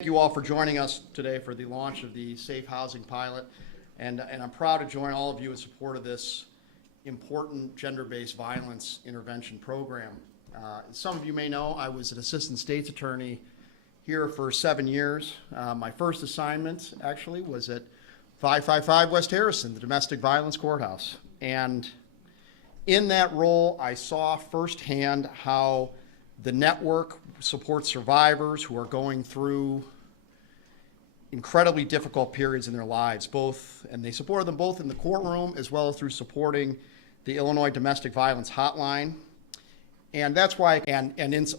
Thank you all for joining us today for the launch of the Safe Housing Pilot, and I'm proud to join all of you in support of this important gender-based violence intervention program. As some of you may know, I was an assistant state's attorney here for 7 years. My first assignment actually was at 555 West Harrison, the domestic violence courthouse. And in that role, I saw firsthand how the network supports survivors who are going through incredibly difficult periods in their lives, and they supported them both in the courtroom as well as through supporting the Illinois Domestic Violence Hotline. And that's why,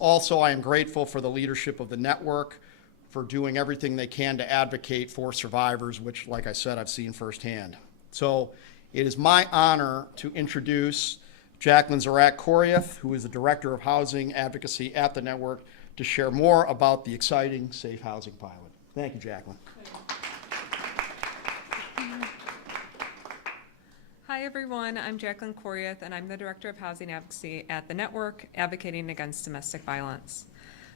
also I am grateful for the leadership of the network for doing everything they can to advocate for survivors, which, like I said, I've seen firsthand. So it is my honor to introduce Jacqueline Zarak-Koryath, who is the Director of Housing Advocacy at the network, to share more about the exciting Safe Housing Pilot. Thank you, Jacqueline. Hi, everyone. I'm Jacqueline Koryath, and I'm the Director of Housing Advocacy at the network, advocating against domestic violence.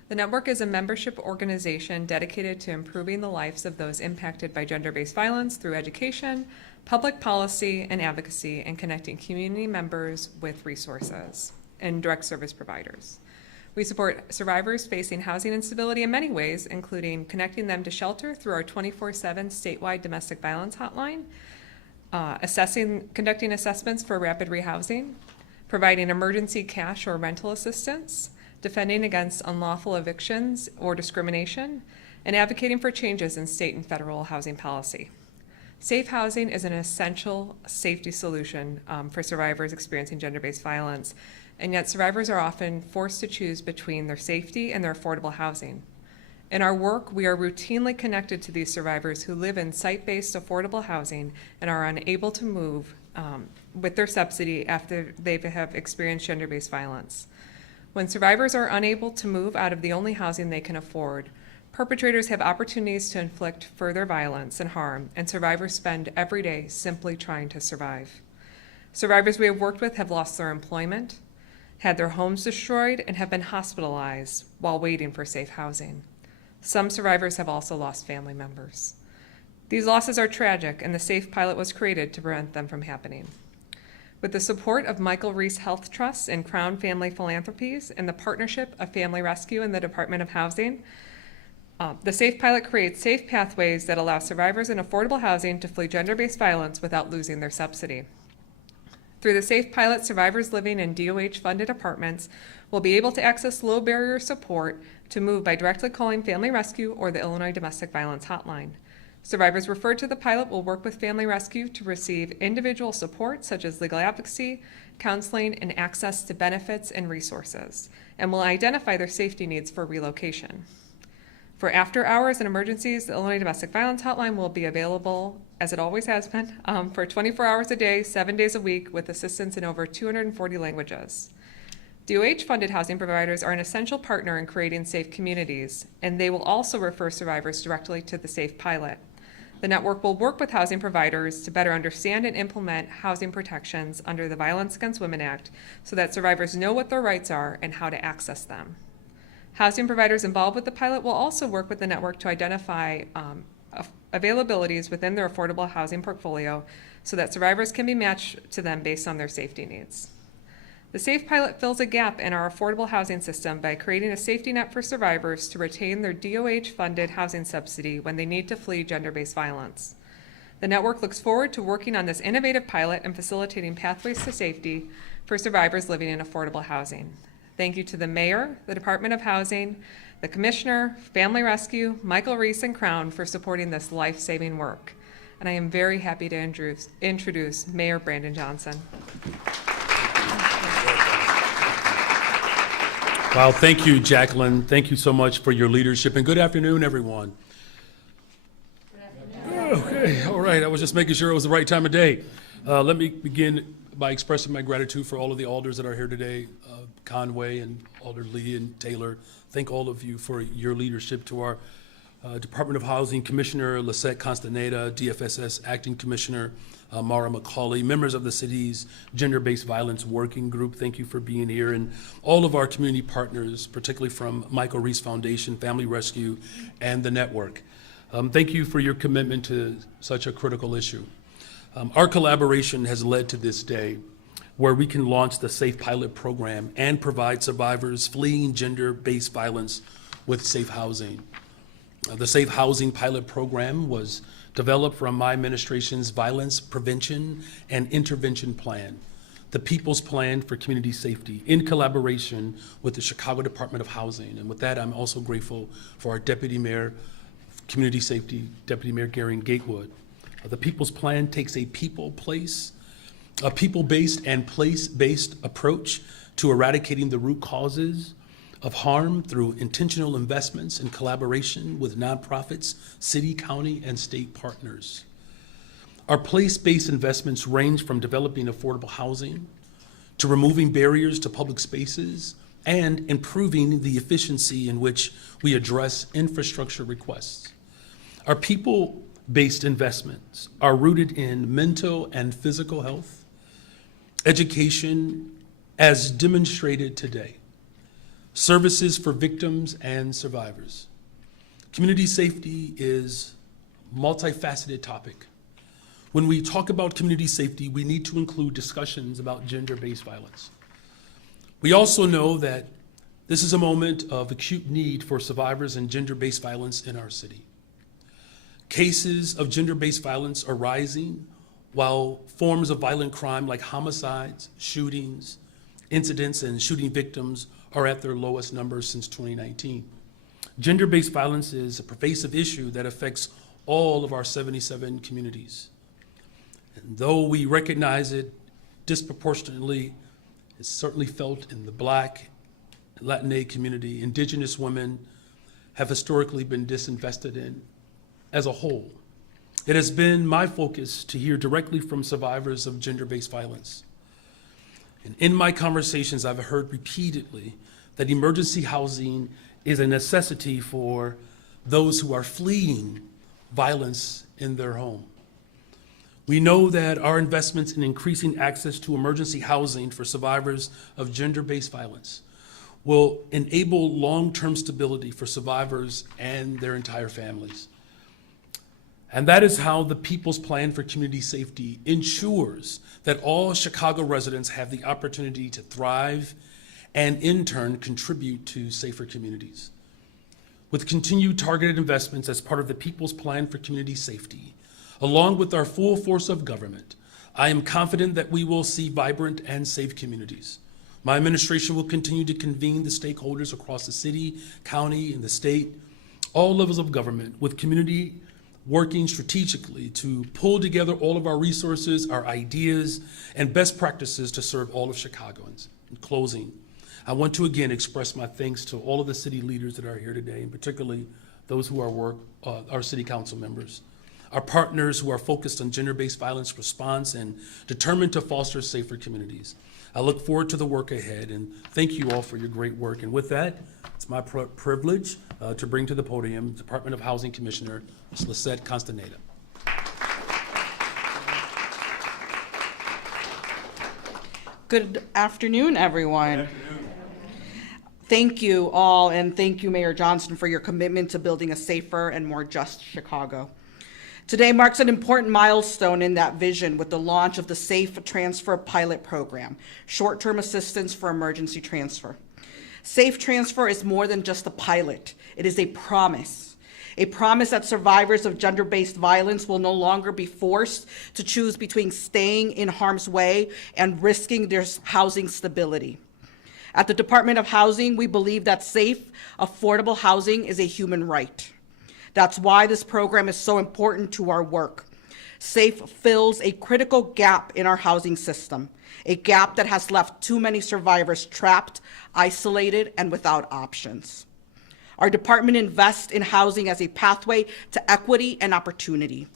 The network is a membership organization dedicated to improving the lives of those impacted by gender-based violence through education, public policy, and advocacy, and connecting community members with resources and direct service providers. We support survivors facing housing instability in many ways, including connecting them to shelter through our 24/7 statewide domestic violence hotline, conducting assessments for rapid rehousing, providing emergency cash or rental assistance, defending against unlawful evictions or discrimination, and advocating for changes in state and federal housing policy. Safe housing is an essential safety solution for survivors experiencing gender-based violence, and yet survivors are often forced to choose between their safety and their affordable housing. In our work, we are routinely connected to these survivors who live in site-based affordable housing and are unable to move with their subsidy after they have experienced gender-based violence. When survivors are unable to move out of the only housing they can afford, perpetrators have opportunities to inflict further violence and harm, and survivors spend every day simply trying to survive. Survivors we have worked with have lost their employment, had their homes destroyed, and have been hospitalized while waiting for safe housing. Some survivors have also lost family members. These losses are tragic, and the Safe Pilot was created to prevent them from happening. With the support of Michael Reese Health Trust and Crown Family Philanthropies and the partnership of Family Rescue and the Department of Housing, the Safe Pilot creates safe pathways that allow survivors in affordable housing to flee gender-based violence without losing their subsidy. Through the Safe Pilot, survivors living in DOH-funded apartments will be able to access low-barrier support to move by directly calling Family Rescue or the Illinois Domestic Violence Hotline. Survivors referred to the pilot will work with Family Rescue to receive individual support such as legal advocacy, counseling, and access to benefits and resources, and will identify their safety needs for relocation. For after hours and emergencies, the Illinois Domestic Violence Hotline will be available, as it always has been, for 24 hours a day, 7 days a week, with assistance in over 240 languages. DOH-funded housing providers are an essential partner in creating safe communities, and they will also refer survivors directly to the Safe Pilot. The network will work with housing providers to better understand and implement housing protections under the Violence Against Women Act so that survivors know what their rights are and how to access them. Housing providers involved with the pilot will also work with the network to identify availabilities within their affordable housing portfolio so that survivors can be matched to them based on their safety needs. The Safe Pilot fills a gap in our affordable housing system by creating a safety net for survivors to retain their DOH-funded housing subsidy when they need to flee gender-based violence. The network looks forward to working on this innovative pilot and facilitating pathways to safety for survivors living in affordable housing. Thank you to the Mayor, the Department of Housing, the Commissioner, Family Rescue, Michael Reese, and Crown for supporting this life-saving work. And I am very happy to introduce Mayor Brandon Johnson. Wow, thank you, Jacqueline. Thank you so much for your leadership, and good afternoon, everyone. Good afternoon. Okay, all right, I was just making sure it was the right time of day. Let me begin by expressing my gratitude for all of the alders that are here today, Conway and Alder Lee and Taylor. Thank all of you for your leadership to our Department of Housing Commissioner Lisette Constaneda, DFSS Acting Commissioner Mara McCauley, members of the city's Gender-Based Violence Working Group, thank you for being here, and all of our community partners, particularly from Michael Reese Foundation, Family Rescue, and the network. Thank you for your commitment to such a critical issue. Our collaboration has led to this day where we can launch the SAFE pilot program and provide survivors fleeing gender-based violence with safe housing. The Safe Housing Pilot Program was developed from my administration's Violence Prevention and Intervention Plan, the People's Plan for Community Safety, in collaboration with the Chicago Department of Housing. And with that, I'm also grateful for our Deputy Mayor, Community Safety, Deputy Mayor Gary Gatewood. The People's Plan takes a people-based and place-based approach to eradicating the root causes of harm through intentional investments and collaboration with nonprofits, city, county, and state partners. Our place-based investments range from developing affordable housing to removing barriers to public spaces and improving the efficiency in which we address infrastructure requests. Our people-based investments are rooted in mental and physical health, education, as demonstrated today, services for victims and survivors. Community safety is a multifaceted topic. When we talk about community safety, we need to include discussions about gender-based violence. We also know that this is a moment of acute need for survivors and gender-based violence in our city. Cases of gender-based violence are rising, while forms of violent crime like homicides, shootings, incidents, and shooting victims are at their lowest numbers since 2019. Gender-based violence is a pervasive issue that affects all of our 77 communities. And though we recognize it disproportionately, it's certainly felt in the Black, Latinx community. Indigenous women have historically been disinvested in as a whole. It has been my focus to hear directly from survivors of gender-based violence. And in my conversations, I've heard repeatedly that emergency housing is a necessity for those who are fleeing violence in their home. We know that our investments in increasing access to emergency housing for survivors of gender-based violence will enable long-term stability for survivors and their entire families. And that is how the People's Plan for Community Safety ensures that all Chicago residents have the opportunity to thrive and in turn contribute to safer communities. With continued targeted investments as part of the People's Plan for Community Safety, along with our full force of government, I am confident that we will see vibrant and safe communities. My administration will continue to convene the stakeholders across the city, county, and the state, all levels of government, with community working strategically to pull together all of our resources, our ideas, and best practices to serve all of Chicagoans. In closing, I want to again express my thanks to all of the city leaders that are here today, and particularly those who are our city council members, our partners who are focused on gender-based violence response and determined to foster safer communities. I look forward to the work ahead, and thank you all for your great work. And with that, it's my privilege to bring to the podium Department of Housing Commissioner, Ms. Lisette Constaneda. Good afternoon, everyone. Good afternoon. Thank you all, and thank you, Mayor Johnson, for your commitment to building a safer and more just Chicago. Today marks an important milestone in that vision with the launch of the Safe Transfer Pilot Program, short-term assistance for emergency transfer. Safe transfer is more than just a pilot. It is a promise that survivors of gender-based violence will no longer be forced to choose between staying in harm's way and risking their housing stability. At the Department of Housing, we believe that safe, affordable housing is a human right. That's why this program is so important to our work. SAFE fills a critical gap in our housing system, a gap that has left too many survivors trapped, isolated, and without options. Our department invests in housing as a pathway to equity and opportunity,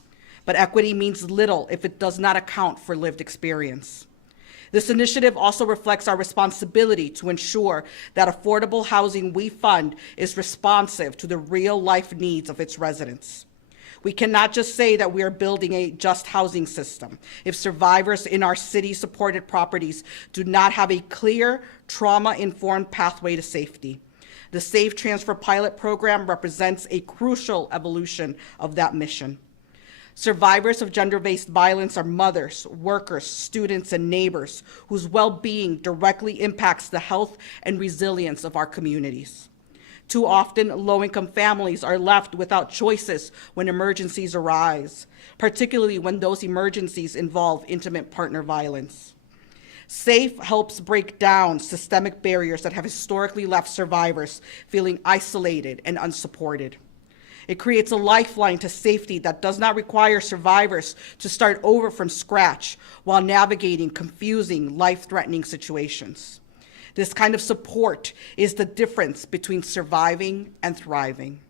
but equity means little if it does not account for lived experience. This initiative also reflects our responsibility to ensure that affordable housing we fund is responsive to the real-life needs of its residents. We cannot just say that we are building a just housing system if survivors in our city-supported properties do not have a clear, trauma-informed pathway to safety. The Safe Transfer Pilot Program represents a crucial evolution of that mission. Survivors of gender-based violence are mothers, workers, students, and neighbors whose well-being directly impacts the health and resilience of our communities. Too often, low-income families are left without choices when emergencies arise, particularly when those emergencies involve intimate partner violence. SAFE helps break down systemic barriers that have historically left survivors feeling isolated and unsupported. It creates a lifeline to safety that does not require survivors to start over from scratch while navigating confusing, life-threatening situations. This kind of support is the difference between surviving and thriving.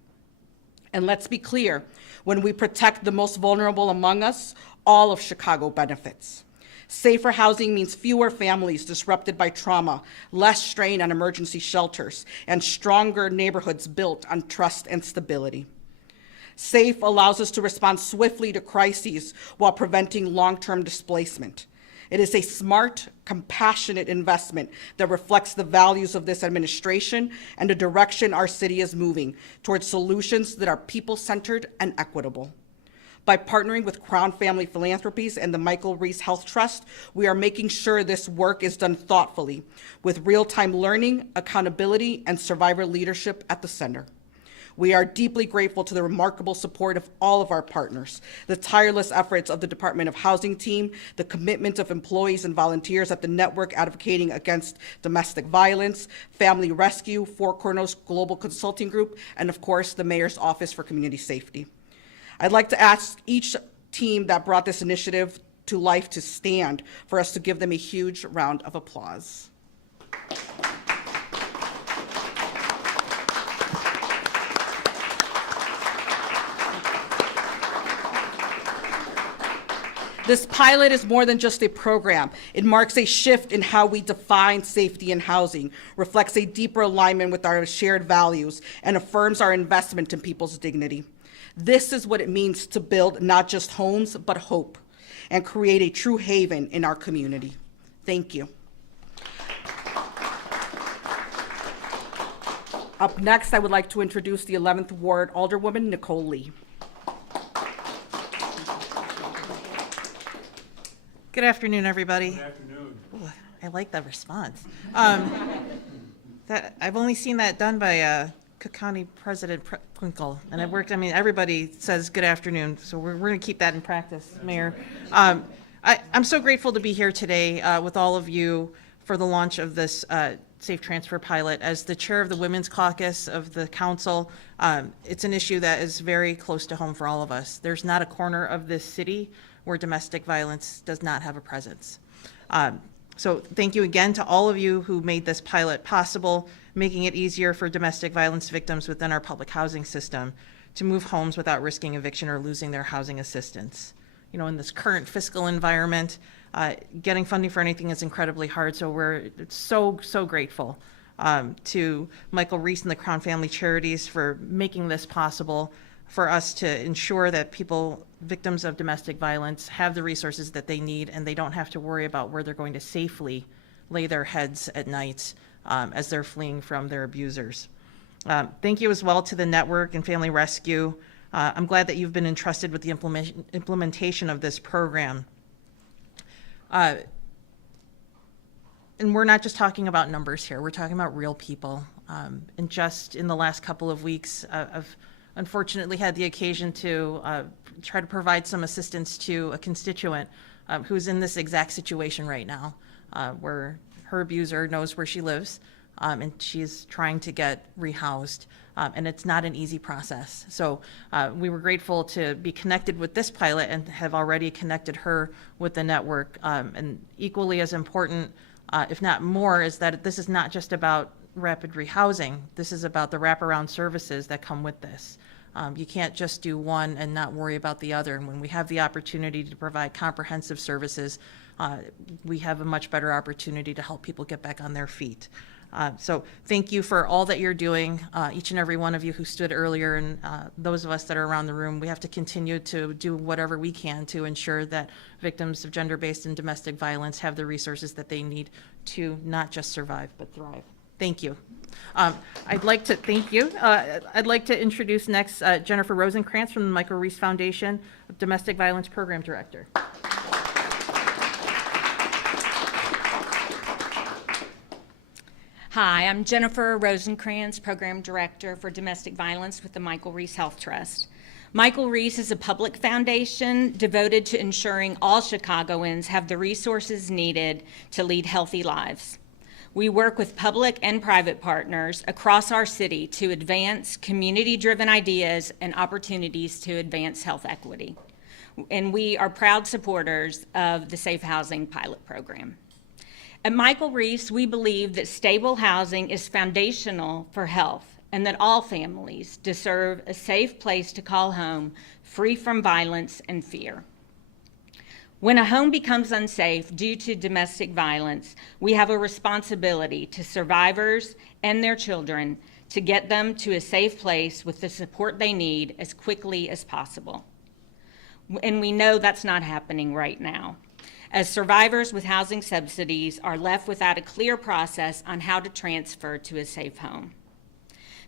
And let's be clear, when we protect the most vulnerable among us, all of Chicago benefits. Safer housing means fewer families disrupted by trauma, less strain on emergency shelters, and stronger neighborhoods built on trust and stability. SAFE allows us to respond swiftly to crises while preventing long-term displacement. It is a smart, compassionate investment that reflects the values of this administration and the direction our city is moving towards solutions that are people-centered and equitable. By partnering with Crown Family Philanthropies and the Michael Reese Health Trust, we are making sure this work is done thoughtfully, with real-time learning, accountability, and survivor leadership at the center. We are deeply grateful to the remarkable support of all of our partners, the tireless efforts of the Department of Housing team, the commitment of employees and volunteers at the network advocating against domestic violence, Family Rescue, Four Corners Global Consulting Group, and of course, the Mayor's Office for Community Safety. I'd like to ask each team that brought this initiative to life to stand for us to give them a huge round of applause. This pilot is more than just a program. It marks a shift in how we define safety in housing, reflects a deeper alignment with our shared values, and affirms our investment in people's dignity. This is what it means to build not just homes, but hope, and create a true haven in our community. Thank you. Up next, I would like to introduce the 11th Ward Alderwoman, Nicole Lee. Good afternoon, everybody. Good afternoon. Ooh, I like that response. That I've only seen that done by Cook County President Quinkle, and I've worked. I mean, everybody says good afternoon, so we're going to keep that in practice, Mayor. I'm so grateful to be here today with all of you for the launch of this Safe Transfer Pilot. As the chair of the Women's Caucus of the Council, it's an issue that is very close to home for all of us. There's not a corner of this city where domestic violence does not have a presence. So thank you again to all of you who made this pilot possible, making it easier for domestic violence victims within our public housing system to move homes without risking eviction or losing their housing assistance. You know, in this current fiscal environment, getting funding for anything is incredibly hard, so we're so grateful to Michael Reese and the Crown Family Charities for making this possible, for us to ensure that people, victims of domestic violence, have the resources that they need and they don't have to worry about where they're going to safely lay their heads at night as they're fleeing from their abusers. Thank you as well to the network and Family Rescue. I'm glad that you've been entrusted with the implementation of this program. And we're not just talking about numbers here, we're talking about real people. And just in the last couple of weeks, I've unfortunately had the occasion to try to provide some assistance to a constituent who's in this exact situation right now, where her abuser knows where she lives, and she's trying to get rehoused, and it's not an easy process. So we were grateful to be connected with this pilot and have already connected her with the network. And equally as important, if not more, is that this is not just about rapid rehousing. This is about the wraparound services that come with this. You can't just do one and not worry about the other. And when we have the opportunity to provide comprehensive services, we have a much better opportunity to help people get back on their feet. So thank you for all that you're doing, each and every one of you who stood earlier, and those of us that are around the room. We have to continue to do whatever we can to ensure that victims of gender-based and domestic violence have the resources that they need to not just survive, but thrive. Thank you. I'd like to thank you. I'd like to introduce next Jennifer Rosenkrantz from the Michael Reese Foundation, Domestic Violence Program Director. Hi, I'm Jennifer Rosenkrantz, Program Director for Domestic Violence with the Michael Reese Health Trust. Michael Reese is a public foundation devoted to ensuring all Chicagoans have the resources needed to lead healthy lives. We work with public and private partners across our city to advance community-driven ideas and opportunities to advance health equity. And we are proud supporters of the Safe Housing Pilot Program. At Michael Reese, we believe that stable housing is foundational for health and that all families deserve a safe place to call home, free from violence and fear. When a home becomes unsafe due to domestic violence, we have a responsibility to survivors and their children to get them to a safe place with the support they need as quickly as possible. And we know that's not happening right now, as survivors with housing subsidies are left without a clear process on how to transfer to a safe home.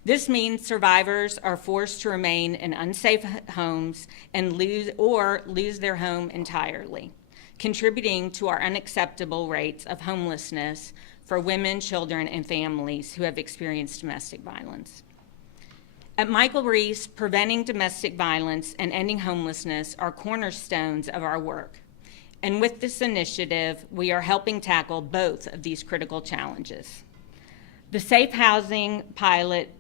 This means survivors are forced to remain in unsafe homes and lose their home entirely, contributing to our unacceptable rates of homelessness for women, children, and families who have experienced domestic violence. At Michael Reese, preventing domestic violence and ending homelessness are cornerstones of our work. And with this initiative, we are helping tackle both of these critical challenges. The Safe Housing Pilot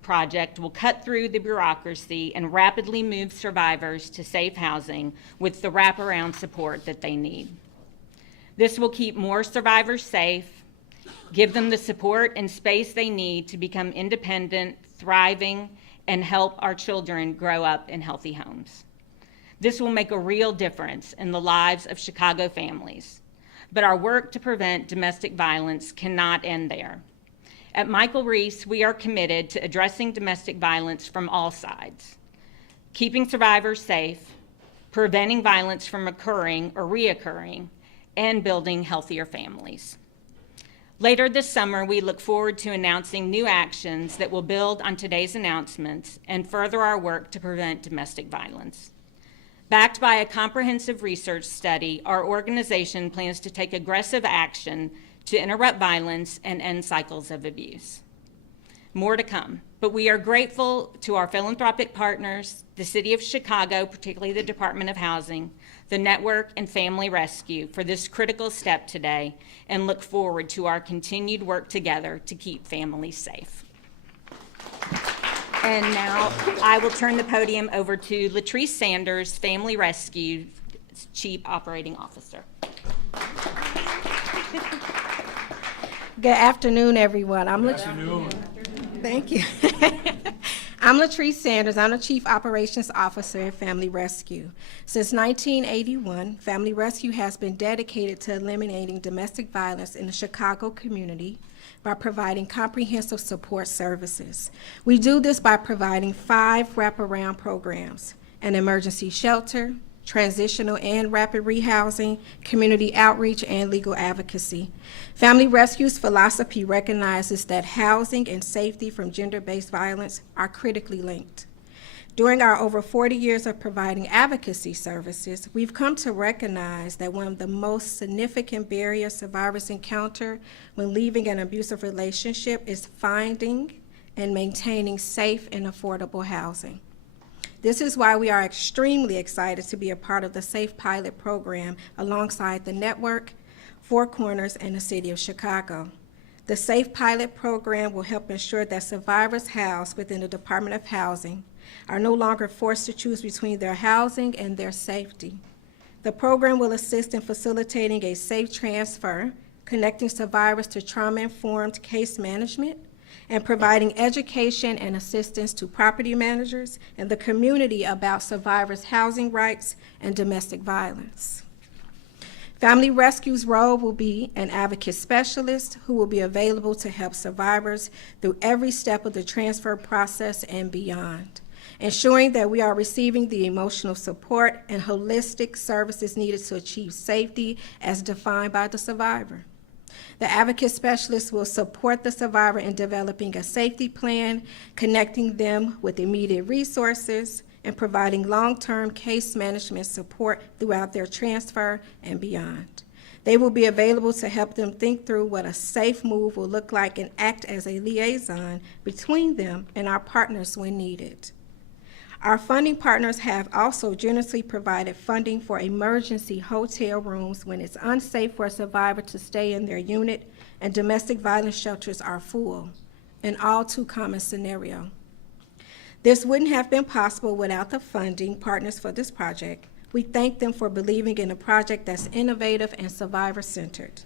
Project will cut through the bureaucracy and rapidly move survivors to safe housing with the wraparound support that they need. This will keep more survivors safe, give them the support and space they need to become independent, thriving, and help our children grow up in healthy homes. This will make a real difference in the lives of Chicago families. But our work to prevent domestic violence cannot end there. At Michael Reese, we are committed to addressing domestic violence from all sides, keeping survivors safe, preventing violence from occurring or reoccurring, and building healthier families. Later this summer, we look forward to announcing new actions that will build on today's announcements and further our work to prevent domestic violence. Backed by a comprehensive research study, our organization plans to take aggressive action to interrupt violence and end cycles of abuse. More to come, but we are grateful to our philanthropic partners, the City of Chicago, particularly the Department of Housing, the Network, and Family Rescue for this critical step today, and look forward to our continued work together to keep families safe. And now I will turn the podium over to Latrice Sanders, Family Rescue Chief Operating Officer. Good afternoon, everyone. Thank you. I'm Latrice Sanders. I'm the Chief Operations Officer at Family Rescue. Since 1981, Family Rescue has been dedicated to eliminating domestic violence in the Chicago community by providing comprehensive support services. We do this by providing 5 wraparound programs: an emergency shelter, transitional and rapid rehousing, community outreach, and legal advocacy. Family Rescue's philosophy recognizes that housing and safety from gender-based violence are critically linked. During our over 40 years of providing advocacy services, we've come to recognize that one of the most significant barriers survivors encounter when leaving an abusive relationship is finding and maintaining safe and affordable housing. This is why we are extremely excited to be a part of the SAFE Pilot Program alongside the Network, Four Corners, and the City of Chicago. The SAFE Pilot Program will help ensure that survivors housed within the Department of Housing are no longer forced to choose between their housing and their safety. The program will assist in facilitating a safe transfer, connecting survivors to trauma-informed case management, and providing education and assistance to property managers and the community about survivors' housing rights and domestic violence. Family Rescue's role will be an advocate specialist who will be available to help survivors through every step of the transfer process and beyond, ensuring that we are receiving the emotional support and holistic services needed to achieve safety as defined by the survivor. The advocate specialist will support the survivor in developing a safety plan, connecting them with immediate resources, and providing long-term case management support throughout their transfer and beyond. They will be available to help them think through what a safe move will look like and act as a liaison between them and our partners when needed. Our funding partners have also generously provided funding for emergency hotel rooms when it's unsafe for a survivor to stay in their unit and domestic violence shelters are full, an all too common scenario. This wouldn't have been possible without the funding partners for this project. We thank them for believing in a project that's innovative and survivor-centered.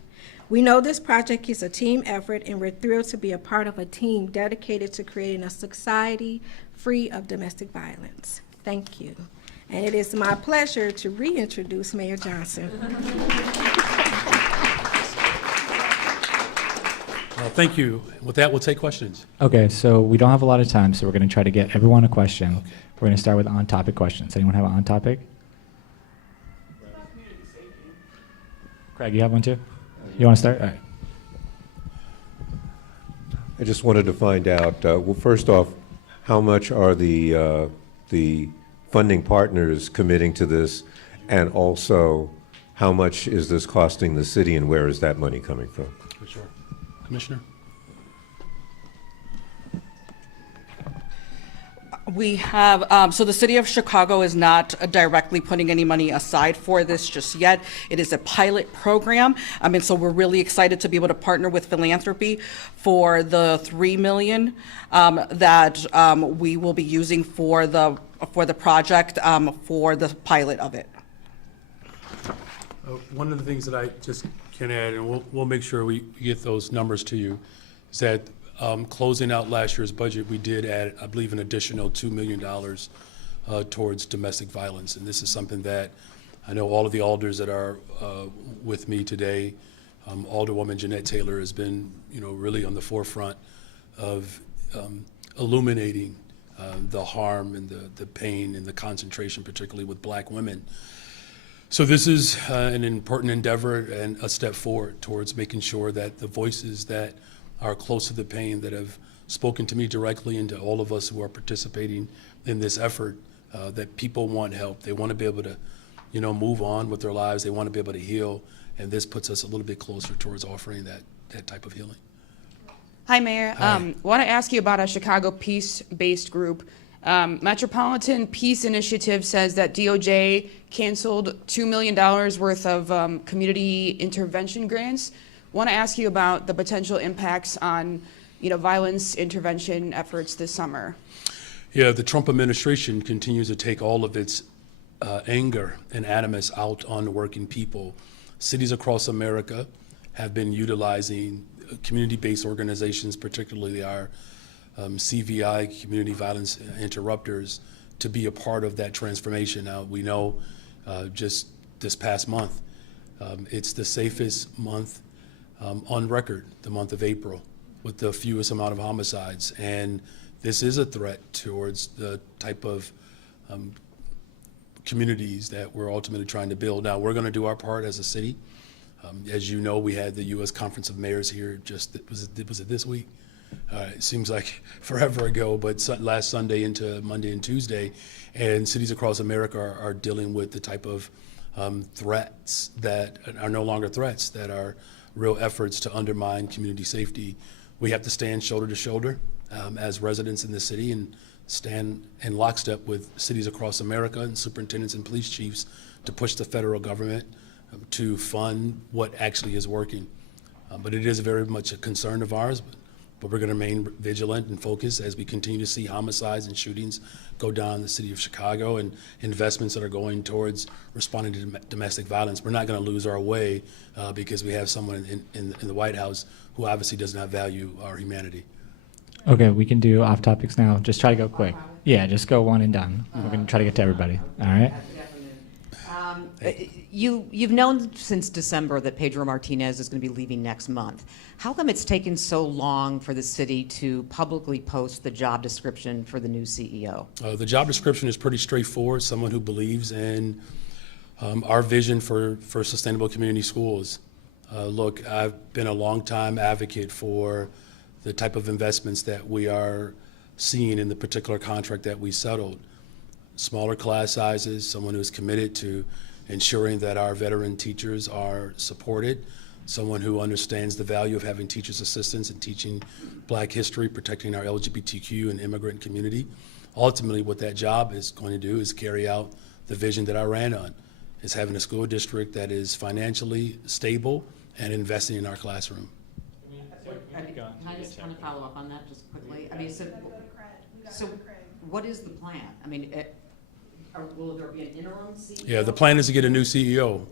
We know this project is a team effort, and we're thrilled to be a part of a team dedicated to creating a society free of domestic violence. Thank you. And it is my pleasure to reintroduce Mayor Johnson. Thank you. With that, we'll take questions. Okay, so we don't have a lot of time, so we're going to try to get everyone a question. Okay. We're going to start with on-topic questions. Anyone have an on-topic? Craig, you have one too? You want to start? All right. I just wanted to find out, well, first off, how much are the funding partners committing to this? And also, how much is this costing the city, and where is that money coming from? For sure. Commissioner? We have, so the city of Chicago is not directly putting any money aside for this just yet. It is a pilot program. And so we're really excited to be able to partner with Philanthropic for the $3 million that we will be using for the project for the pilot of it. One of the things that I just can add, and we'll make sure we get those numbers to you, is that closing out last year's budget, we did add, I believe, an additional $2 million towards domestic violence. And this is something that I know all of the alders that are with me today, Alderwoman Jeanette Taylor has been, really on the forefront of illuminating the harm and the pain and the concentration, particularly with Black women. So this is an important endeavor and a step forward towards making sure that the voices that are close to the pain, that have spoken to me directly and to all of us who are participating in this effort, that people want help. They want to be able to, move on with their lives. They want to be able to heal. And this puts us a little bit closer towards offering that type of healing. Hi, Mayor. Want to ask you about a Chicago peace-based group. Metropolitan Peace Initiative says that DOJ canceled $2 million worth of community intervention grants. Want to ask you about the potential impacts on, violence intervention efforts this summer. Yeah, the Trump administration continues to take all of its anger and animus out on the working people. Cities across America have been utilizing community-based organizations, particularly our CVI, Community Violence Interrupters, to be a part of that transformation. Now, we know just this past month, it's the safest month on record, the month of April, with the fewest amount of homicides. And this is a threat towards the type of communities that we're ultimately trying to build. Now, we're going to do our part as a city. As you know, we had the U.S. Conference of Mayors here was it this week? It seems like forever ago, but last Sunday into Monday and Tuesday, and cities across America are dealing with the type of threats that are no longer threats, that are real efforts to undermine community safety. We have to stand shoulder to shoulder as residents in the city and stand in lockstep with cities across America and superintendents and police chiefs to push the federal government to fund what actually is working. But it is very much a concern of ours, but we're going to remain vigilant and focused as we continue to see homicides and shootings go down in the city of Chicago, and investments that are going towards responding to domestic violence. We're not going to lose our way because we have someone in the White House who obviously does not value our humanity. Okay, we can do off topics now. Just try to go quick. Yeah, just go one and done. We're going to try to get to everybody. All right? You've known since December that Pedro Martinez is going to be leaving next month. How come it's taken so long for the city to publicly post the job description for the new CEO? The job description is pretty straightforward. Someone who believes in our vision for sustainable community schools. Look, I've been a longtime advocate for the type of investments that we are seeing in the particular contract that we settled. Smaller class sizes, someone who is committed to ensuring that our veteran teachers are supported, someone who understands the value of having teachers' assistants and teaching Black history, protecting our LGBTQ and immigrant community. Ultimately, what that job is going to do is carry out the vision that I ran on, is having a school district that is financially stable and investing in our classroom. Can I just kind of follow up on that just quickly? I mean, so what is the plan? I mean, will there be an interim CEO? Yeah, the plan is to get a new CEO.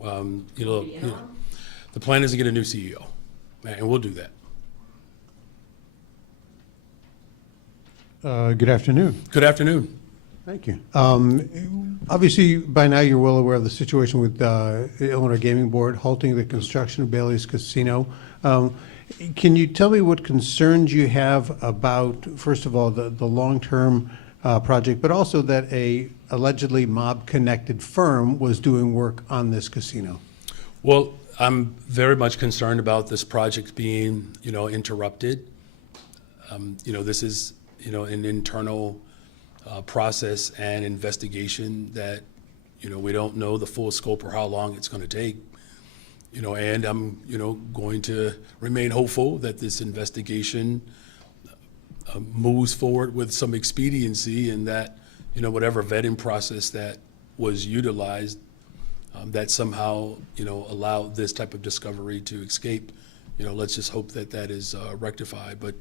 The plan is to get a new CEO, and we'll do that. Good afternoon. Good afternoon. Thank you. Obviously, by now you're well aware of the situation with the Illinois Gaming Board halting the construction of Bailey's Casino. Can you tell me what concerns you have about, first of all, the long-term project, but also that a allegedly mob-connected firm was doing work on this casino? Well, I'm very much concerned about this project being, interrupted. This is, an internal process and investigation that, we don't know the full scope or how long it's going to take. And I'm, going to remain hopeful that this investigation moves forward with some expediency, and that, whatever vetting process that was utilized, that somehow, allowed this type of discovery to escape. Let's just hope that that is rectified. But,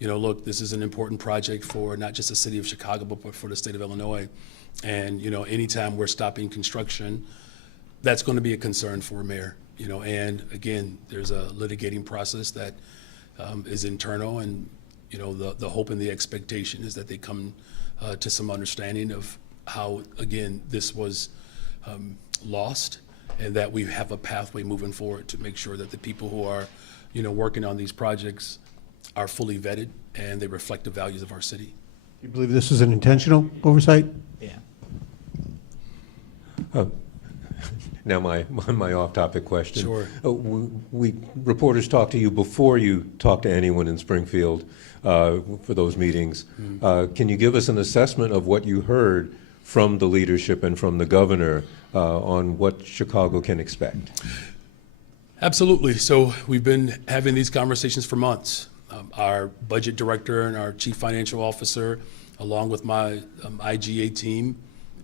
look, this is an important project for not just the city of Chicago, but for the state of Illinois. And, anytime we're stopping construction, that's going to be a concern for a mayor. And again, there's a litigating process that is internal, and the hope and the expectation is that they come to some understanding of how, again, this was lost, and that we have a pathway moving forward to make sure that the people who are, working on these projects are fully vetted and they reflect the values of our city. You believe this is an intentional oversight? Yeah. Now, my off-topic question. Sure. We reporters talk to you before you talk to anyone in Springfield for those meetings. Can you give us an assessment of what you heard from the leadership and from the governor on what Chicago can expect? Absolutely. So we've been having these conversations for months. Our budget director and our chief financial officer, along with my IGA team,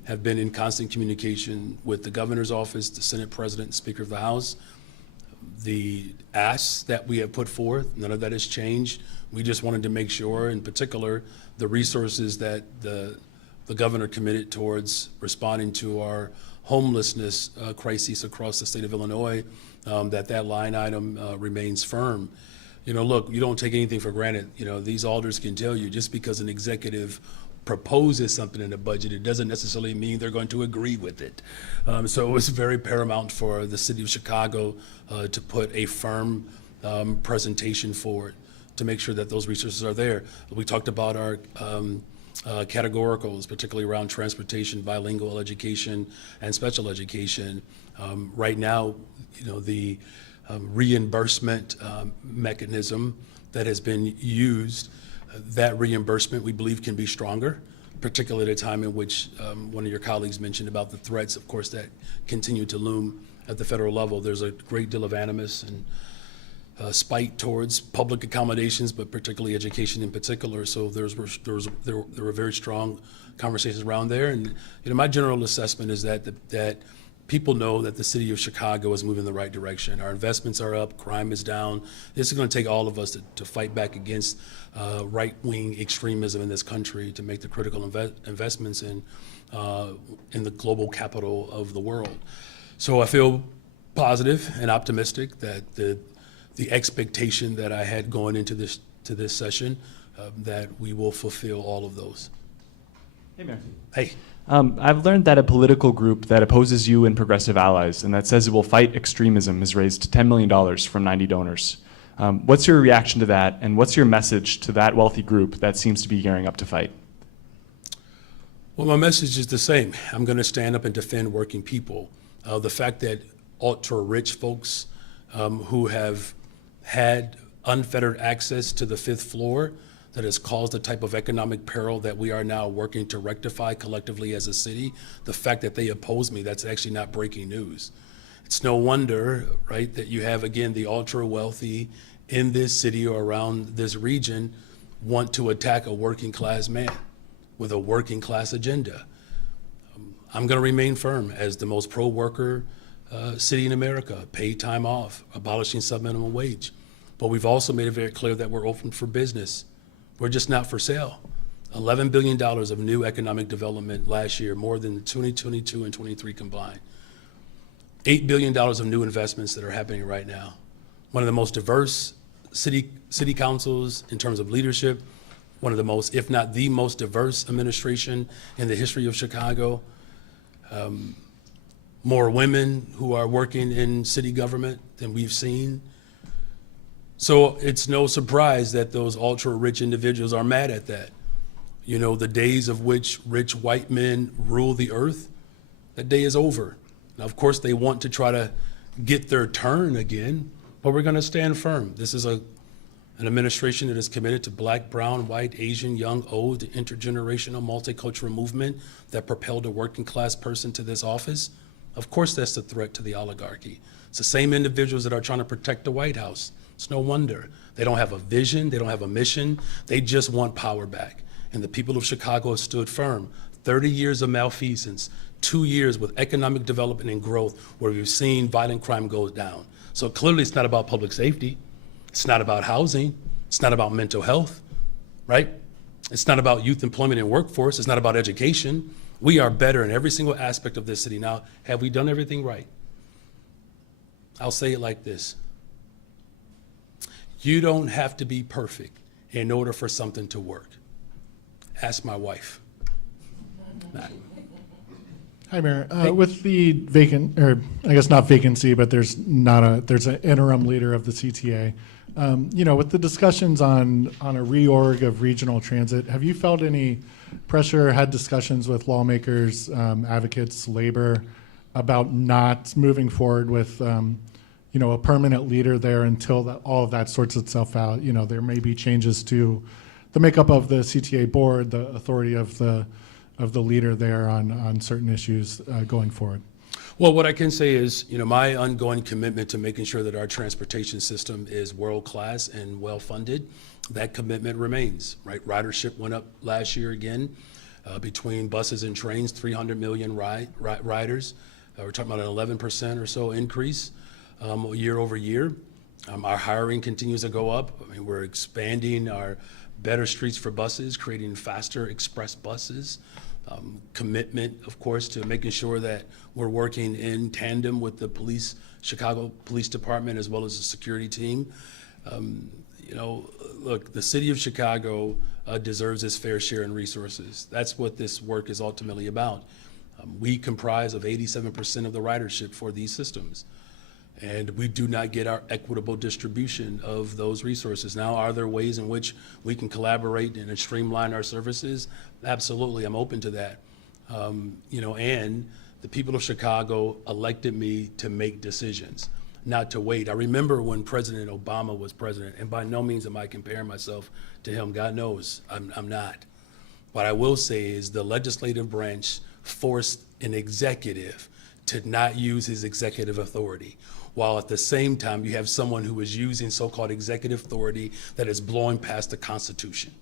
have been in constant communication with the governor's office, the Senate president, and Speaker of the House. The asks that we have put forth, none of that has changed. We just wanted to make sure, in particular, the resources that the governor committed towards responding to our homelessness crises across the state of Illinois, that line item remains firm. Look, you don't take anything for granted. These alders can tell you, just because an executive proposes something in the budget, it doesn't necessarily mean they're going to agree with it. So it was very paramount for the city of Chicago to put a firm presentation forward to make sure that those resources are there. We talked about our categoricals, particularly around transportation, bilingual education, and special education. Right now, the reimbursement mechanism that has been used, that reimbursement, we believe, can be stronger, particularly at a time in which one of your colleagues mentioned about the threats, of course, that continue to loom at the federal level. There's a great deal of animus and spite towards public accommodations, but particularly education in particular. So there were very strong conversations around there. And my general assessment is that people know that the city of Chicago is moving in the right direction. Our investments are up, crime is down. This is going to take all of us to fight back against right-wing extremism in this country, to make the critical investments in the global capital of the world. So I feel positive and optimistic that the expectation that I had going into this session that we will fulfill all of those. Hey, Mayor. Hey. I've learned that a political group that opposes you and progressive allies and that says it will fight extremism has raised $10 million from 90 donors. What's your reaction to that, and what's your message to that wealthy group that seems to be gearing up to fight? Well, my message is the same. I'm going to stand up and defend working people. The fact that ultra-rich folks who have had unfettered access to the fifth floor that has caused the type of economic peril that we are now working to rectify collectively as a city, the fact that they oppose me, that's actually not breaking news. It's no wonder, right, that you have, again, the ultra-wealthy in this city or around this region want to attack a working class man with a working class agenda. I'm going to remain firm as the most pro-worker city in America, paid time off, abolishing sub-minimum wage. But we've also made it very clear that we're open for business. We're just not for sale. $11 billion of new economic development last year, more than 2022 and 23 combined. $8 billion of new investments that are happening right now. One of the most diverse city councils in terms of leadership, one of the most, if not the most diverse administration in the history of Chicago. More women who are working in city government than we've seen. So it's no surprise that those ultra-rich individuals are mad at that. You know, the days of which rich white men rule the earth, that day is over. Now, of course, they want to try to get their turn again, but we're going to stand firm. This is an administration that is committed to black, brown, white, Asian, young, old, the intergenerational, multicultural movement that propelled a working class person to this office. Of course, that's the threat to the oligarchy. It's the same individuals that are trying to protect the White House. It's no wonder. They don't have a vision, they don't have a mission, they just want power back. And the people of Chicago have stood firm. 30 years of malfeasance, 2 years with economic development and growth where we've seen violent crime go down. So clearly it's not about public safety. It's not about housing. It's not about mental health, right? It's not about youth employment and workforce. It's not about education. We are better in every single aspect of this city. Now, have we done everything right? I'll say it like this. You don't have to be perfect in order for something to work. Ask my wife. Hi, Mayor. With the vacant, or I guess not vacancy, but there's an interim leader of the CTA. With the discussions on a reorg of regional transit, have you felt any pressure, had discussions with lawmakers, advocates, labor, about not moving forward with, a permanent leader there until all of that sorts itself out? There may be changes to the makeup of the CTA board, the authority of the leader there on certain issues going forward. Well, what I can say is, my ongoing commitment to making sure that our transportation system is world-class and well-funded, that commitment remains, right? Ridership went up last year again, between buses and trains, 300 million riders. We're talking about an 11% or so increase year over year. Our hiring continues to go up. I mean, we're expanding our Better Streets for Buses, creating faster express buses. Commitment, of course, to making sure that we're working in tandem with the Chicago Police Department, as well as the security team. Look, the city of Chicago deserves its fair share in resources. That's what this work is ultimately about. We comprise of 87% of the ridership for these systems, and we do not get our equitable distribution of those resources. Now, are there ways in which we can collaborate and streamline our services? Absolutely, I'm open to that. And the people of Chicago elected me to make decisions, not to wait. I remember when President Obama was president, and by no means am I comparing myself to him. God knows I'm not. What I will say is the legislative branch forced an executive to not use his executive authority, while at the same time you have someone who is using so-called executive authority that is blowing past the Constitution.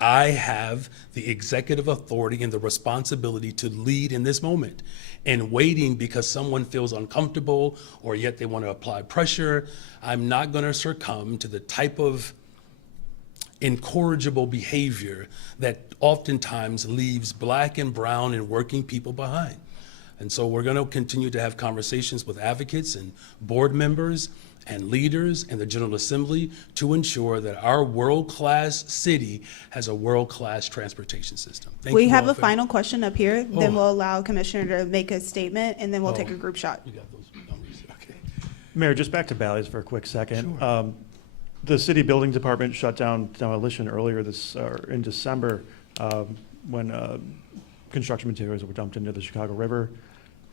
I have the executive authority and the responsibility to lead in this moment, and waiting because someone feels uncomfortable or yet they want to apply pressure. I'm not going to succumb to the type of incorrigible behavior that oftentimes leaves black and brown and working people behind. And so we're going to continue to have conversations with advocates and board members and leaders and the General Assembly to ensure that our world-class city has a world-class transportation system. Thank We you have all a for- final question up here, then Oh. we'll allow Commissioner to make a statement, and then we'll take a group shot. You got those numbers, okay. Mayor, just back to Bally's for a quick second. The city building department shut down demolition earlier in December, when construction materials were dumped into the Chicago River.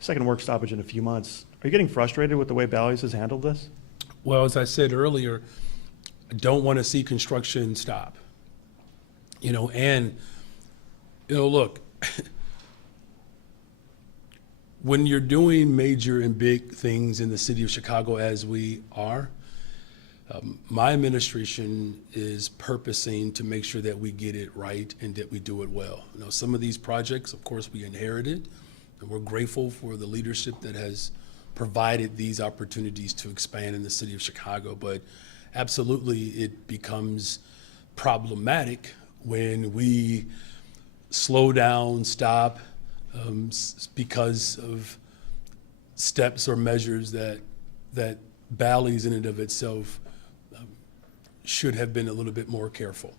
Second work stoppage in a few months. Are you getting frustrated with the way Bally's has handled this? Well, as I said earlier, I don't want to see construction stop. Look, when you're doing major and big things in the city of Chicago as we are, my administration is purposing to make sure that we get it right and that we do it well. Some of these projects, of course, we inherited, and we're grateful for the leadership that has provided these opportunities to expand in the city of Chicago. But absolutely, it becomes problematic when we slow down, stop, because of steps or measures that Bally's in and of itself should have been a little bit more careful.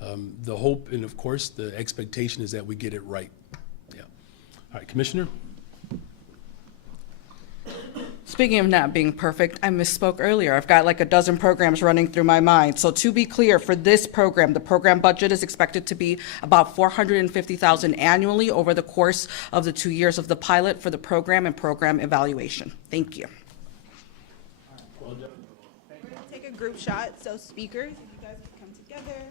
The hope and of course the expectation is that we get it right. Yeah. All right, Commissioner. Speaking of not being perfect, I misspoke earlier. I've got like a dozen programs running through my mind. So to be clear, for this program, the program budget is expected to be about $450,000 annually over the course of the 2 years of the pilot for the program and program evaluation. Thank you. We're gonna take a group shot, so speakers, if you guys could come together.